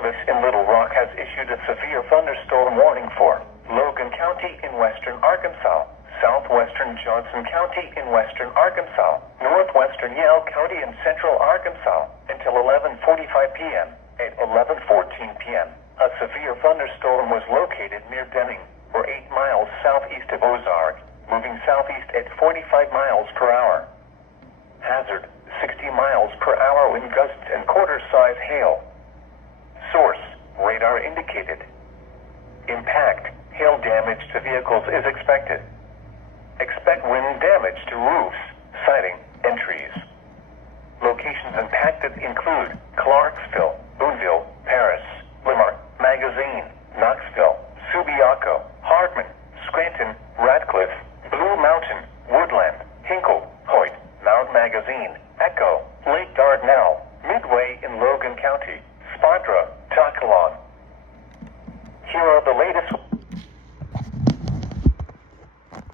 Service in Little Rock has issued a severe thunderstorm warning for Logan County in western Arkansas, southwestern Johnson County in western Arkansas, northwestern Yell County in central Arkansas until 11:45 p.m. At 11:14 p.m., a severe thunderstorm was located near Deming, or 8 miles southeast of Ozark, moving southeast at 45 miles per hour. Hazard, 60 miles per hour wind gusts and quarter-size hail. Source, radar indicated. Impact, hail damage to vehicles is expected. Expect wind damage to roofs, siding, and trees. Locations impacted include Clarksville, Boonville, Paris, Limerick, Magazine, Knoxville, Subiaco, Hardman, Scranton, Radcliffe, Blue Mountain, Woodland, Hinkle, Hoyt, Mount Magazine, Echo, Lake Dardanelle, Midway in Logan County, Spadra, Tacalon. Here are the latest